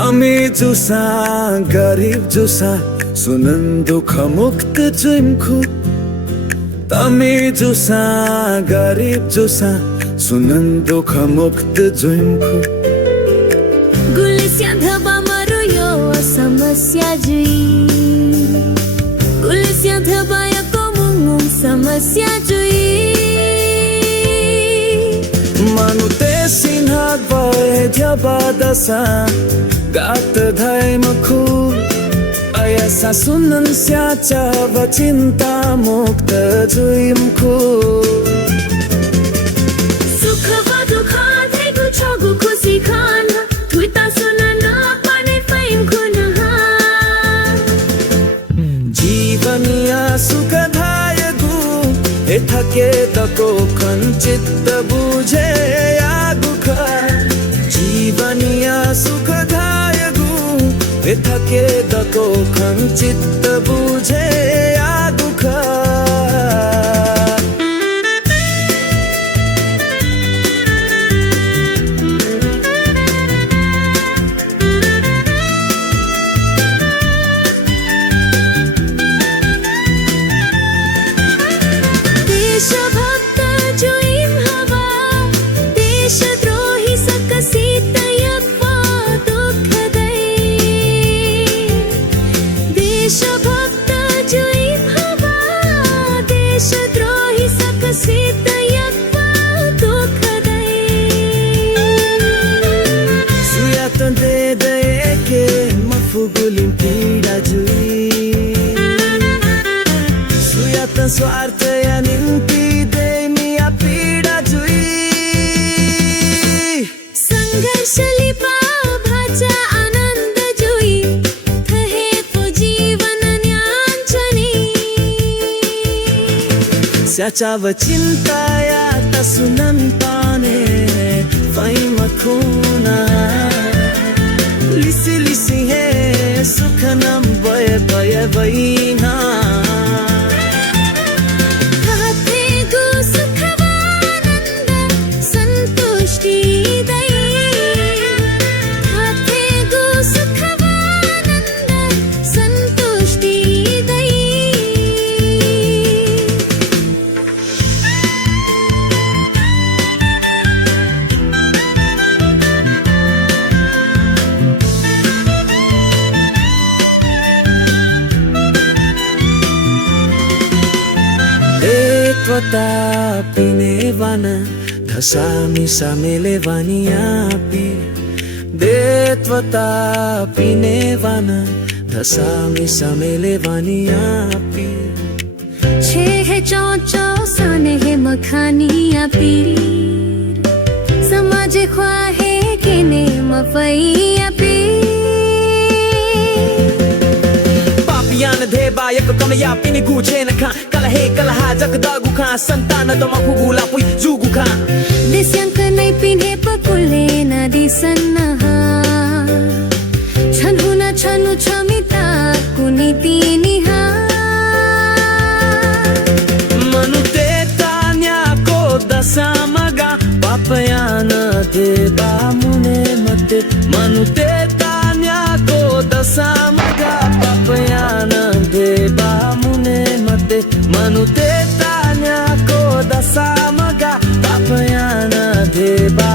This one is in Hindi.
Tami jusa, garib jusa, sunan dukha mukt juimku. Tami jusa, garib jusa, sunan dukha mukt juimku. गुलस्या धबा मरो यो समस्या जुई गुलस्या धबा या कोमुंग समस्या जुई Manute sinhat bae dhaba dasa gat dhai makhu ayasa sunan sya chava chinta mukta juimku सुख व दुख धेगु छगु खुशी खाना तुइता सुनना पाने फैम खुनहा जीवनिया सुखदायगु एथके तको खंचित बुझे आगुख जीवनिया सुखदायगु एथके तको खंचित बुझे आगुख देशभक्त जुईम हवा देशद्रोही सकसित यक्वा दुःखदै देशभक्त जुईम हवा देशद्रोही सकसित यक्वा दुःखदै सुयात दे दे के मफुगुलिम पीडा जुई सुयात स्वार्थ या निम्ति दे मिया पीडा जुई संघर्ष लिपा भाचा आनंद जुई थहे तो जीवन न्यांचनी स्याचाव चिंताया तसुनन पाने फैम खुना लिसी लिसी है सुखनम बय बय बयना हाथे गो सुखवानंद संतुष्टि दई हाथे गो सुखवानंद संतुष्टि दई Detvata pinevana dhasami samele vaniapi Detvata pinevana dhasami samele vaniapi छे है चौचौ साने है मखानिया पीर समाज ख्वाहे केने मफैया पीर Papian dheba yak kamya pini guche na kha kalahe kalaha jagda gu kha santana to makugula pui jugu kha देस्यांक नै पिन्हे पकुले न दिसन्नहा छनु न छनु छमिता कुनीति निहा Manute tanya ko dasamaga papayana deba mune mate Manute tanya ko dasamaga papayana deba mune mate Manute tanya ko dasamaga papayana deba